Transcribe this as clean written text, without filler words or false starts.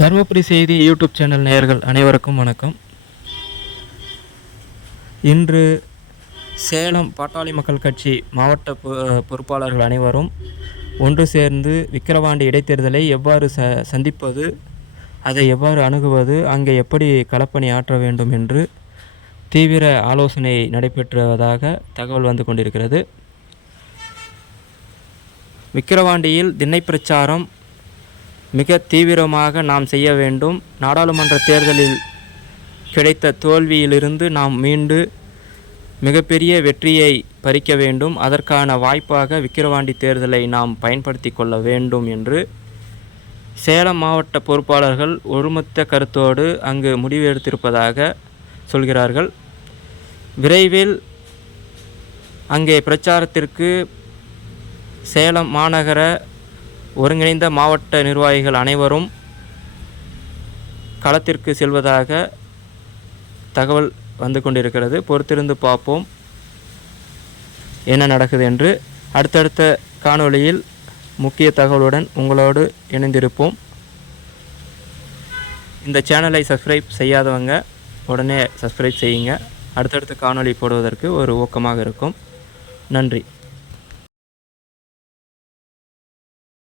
தருமபுரி செய்தி YouTube channel நேயர்கள் அனைவருக்கும் வணக்கம். இன்று சேலம் பாட்டாளி மக்கள் கட்சி மாவட்ட பொறுப்பாளர்கள் அனைவரும் ஒன்று சேர்ந்து விக்கிரவாண்டி இடைத்தேர்தலை எவ்வாறு சந்திப்பது, அதை எவ்வாறு அணுகுவது, அங்கே எப்படி களப்பணி ஆற்ற வேண்டும் என்று தீவிர ஆலோசனை நடைபெற்றுவதாக தகவல் வந்து கொண்டிருக்கிறது. விக்கிரவாண்டியில் திண்ணை பிரச்சாரம் மிக தீவிரமாக நாம் செய்ய வேண்டும். நாடாளுமன்ற தேர்தலில் கிடைத்த தோல்வியிலிருந்து நாம் மீண்டு மிகப்பெரிய வெற்றியை பறிக்க வேண்டும். அதற்கான வாய்ப்பாக விக்கிரவாண்டி தேர்தலை நாம் பயன்படுத்தி கொள்ள வேண்டும் என்று சேலம் மாவட்ட பொறுப்பாளர்கள் ஒருமித்த கருத்தோடு அங்கு முடிவு எடுத்திருப்பதாக சொல்கிறார்கள். விரைவில் அங்கே பிரச்சாரத்திற்கு சேலம் மாநகர ஒருங்கிணைந்த மாவட்ட நிர்வாகிகள் அனைவரும் களத்திற்கு செல்வதாக தகவல் வந்து கொண்டிருக்கிறது. பொறுத்திருந்து பார்ப்போம் என்ன நடக்குது என்று. அடுத்தடுத்த காணொளியில் முக்கிய தகவலுடன் உங்களோடு இணைந்திருப்போம். இந்த சேனலை சப்ஸ்கிரைப் செய்யாதவங்க உடனே சப்ஸ்கிரைப் செய்யுங்க. அடுத்தடுத்த காணொளி போடுவதற்கு ஒரு ஊக்கமாக இருக்கும். நன்றி.